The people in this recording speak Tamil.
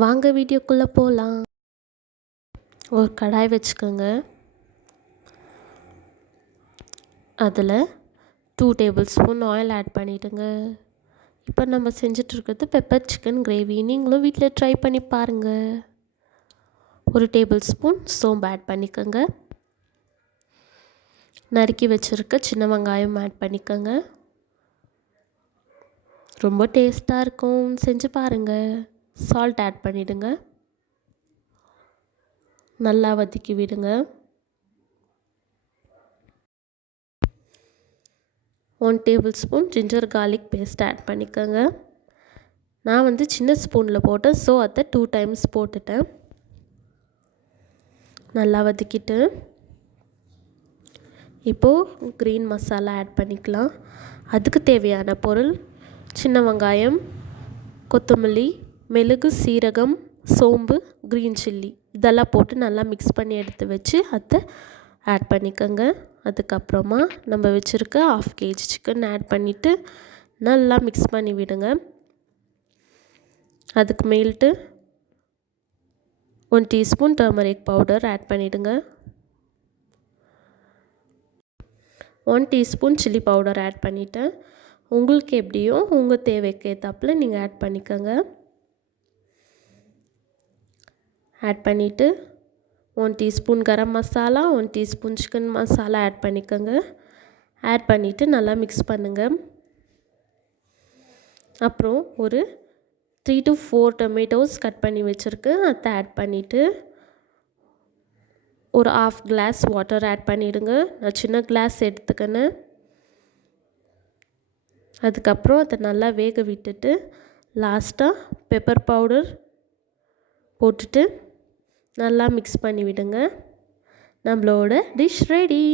வாங்க வீடியோக்குள்ளே போகலாம். ஒரு கடாய் வச்சுக்கோங்க. அதில் 2 டேபிள் ஸ்பூன் ஆயில் ஆட் பண்ணிவிடுங்க. இப்போ நம்ம செஞ்சிட்ருக்கிறது பெப்பர் சிக்கன் கிரேவி. நீங்களும் வீட்டில் ட்ரை பண்ணி பாருங்கள். ஒரு டேபிள் ஸ்பூன் சோம்பு ஆட் பண்ணிக்கோங்க. நறுக்கி வச்சுருக்க சின்ன வெங்காயம் ஆட் பண்ணிக்கோங்க. ரொம்ப டேஸ்ட்டாக இருக்கும், செஞ்சு பாருங்கள். சால்ட் ஆட் பண்ணிவிடுங்க. நல்லா வதக்கி விடுங்க. 1 tablespoon ginger garlic paste add பண்ணிக்கோங்க. நான் சின்ன ஸ்பூனில் போட்டேன், ஸோ அதை 2 டைம்ஸ் போட்டுட்டேன். நல்லா வதக்கிட்டு இப்போது க்ரீன் மசாலா ஆட் பண்ணிக்கலாம். அதுக்கு தேவையான பொருள் சின்ன வெங்காயம், கொத்தமல்லி, மிளகு, சீரகம், சோம்பு, க்ரீன் சில்லி இதெல்லாம் போட்டு நல்லா மிக்ஸ் பண்ணி எடுத்து வச்சு அதை ஆட் பண்ணிக்கோங்க. அதுக்கப்புறமா நம்ம வச்சுருக்க 1/2 kg சிக்கன் ஆட் பண்ணிவிட்டு நல்லா மிக்ஸ் பண்ணி விடுங்க. அதுக்கு மேல்ட்டு 1 டீஸ்பூன் டர்மரிக் பவுடர் ஆட் பண்ணிவிடுங்க. 1 டீஸ்பூன் சில்லி பவுடர் ஆட் பண்ணிவிட்டேன். உங்களுக்கு எப்படியோ உங்கள் தேவைக்கு ஏற்றாப்புல நீங்கள் ஆட் பண்ணிக்கோங்க. ஆட் பண்ணிவிட்டு 1 teaspoon garam masala, 1 teaspoon chicken masala add பண்ணிக்கோங்க. ஆட் பண்ணிவிட்டு நல்லா மிக்ஸ் பண்ணுங்கள். அப்புறம் ஒரு 3 to 4 டொமேட்டோஸ் கட் பண்ணி வச்சுருக்கேன், அதை ஆட் பண்ணிவிட்டு ஒரு 1/2 கிளாஸ் வாட்டர் ஆட் பண்ணிவிடுங்க. நான் சின்ன கிளாஸ் எடுத்துக்கினேன். அதுக்கப்புறம் அதை நல்லா வேக விட்டுட்டு லாஸ்ட்டாக பெப்பர் பவுடர் போட்டுட்டு நல்லா மிக்ஸ் பண்ணி விடுங்க. நம்மளோட டிஷ் ரெடி.